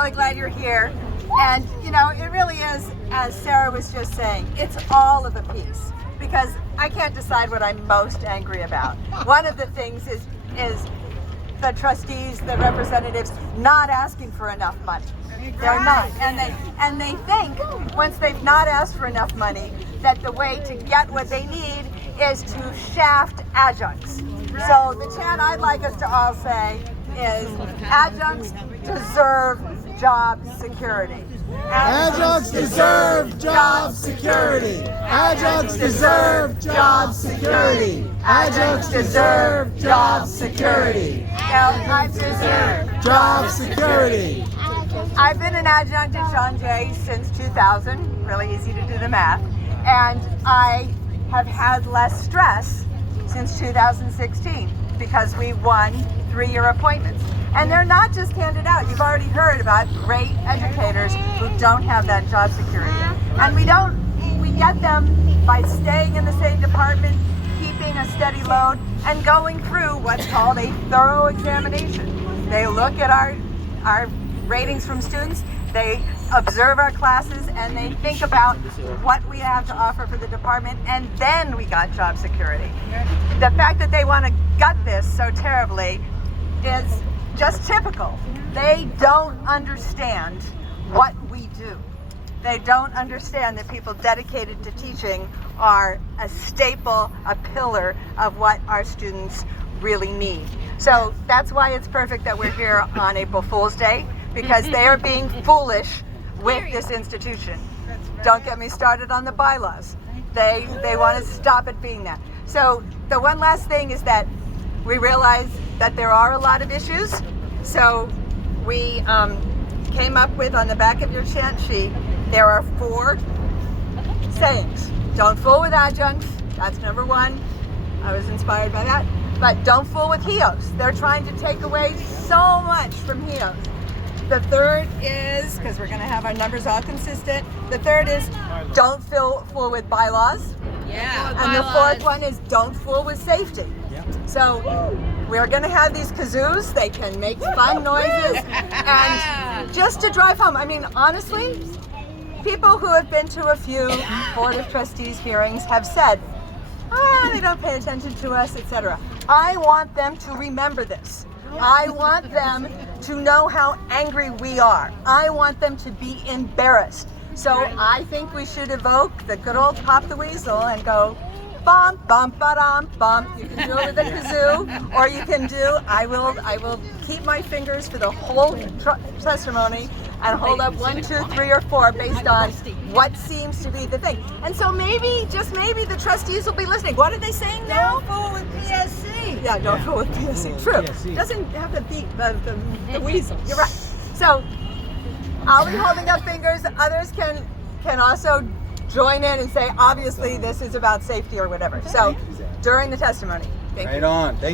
really glad you're here. And you know, it really is, as Sarah was just saying, it's all of a piece, because I can't decide what I'm most angry about. One of the things is the trustees, the representatives not asking for enough money. They're not, and they think once they've not asked for enough money that the way to get what they need is to shaft adjuncts. So the chant I'd like us to all say is, adjuncts deserve job security. Adjuncts deserve job security. Adjuncts deserve job security. Adjuncts deserve job security. I've deserved Job security. I've been an adjunct at Sean Jay since 2000, really easy to do the math, and I have had less stress since 2016 because we won 3-year appointments. And they're not just handed out. You've already heard about great educators who don't have that job security. And we get them by staying in the same department, keeping a steady load, and going through what's called a thorough examination. They look at our ratings from students, they observe our classes, and they think about what we have to offer for the department, and then we got job security. The fact that they want to gut this so terribly is just typical. They don't understand what we do. They don't understand that people dedicated to teaching are a staple, a pillar of what our students really need. So that's why it's perfect that we're here on April Fool's Day, because they are being foolish with this institution. Don't get me started on the bylaws. They want to stop it being that. So the one last thing is that we realize that there are a lot of issues. So we came up with, on the back of your chant sheet, there are 4 sayings. Don't fool with adjuncts, that's number 1. I was inspired by that. But don't fool with HEOs. They're trying to take away so much from HEOs. The 3rd is, because we're going to have our numbers all consistent, the 3rd is don't fool with bylaws. Yeah. And the 4th one is don't fool with safety. So we're going to have these kazoos. They can make fun noises. And just to drive home, I mean, honestly, people who have been to a few Board of Trustees hearings have said, they don't pay attention to us, etc. I want them to remember this. I want them to know how angry we are. I want them to be embarrassed. So I think we should evoke the good old Pop the Weasel and go, bum, bum, ba-dum, bum. You can do it with a kazoo, or you can do, I will keep my fingers for the whole testimony and hold up 1, 2, 3, or 4 based on what seems to be the thing. And so maybe, just maybe, the trustees will be listening. What are they saying now? Don't fool with PSC. Yeah, don't fool with PSC. True. Doesn't have the beat, the weasel. You're right. So I'll be holding up fingers. Others can also join in and say, obviously, this is about safety or whatever. So during the testimony. Thank you. Right on. Thank you.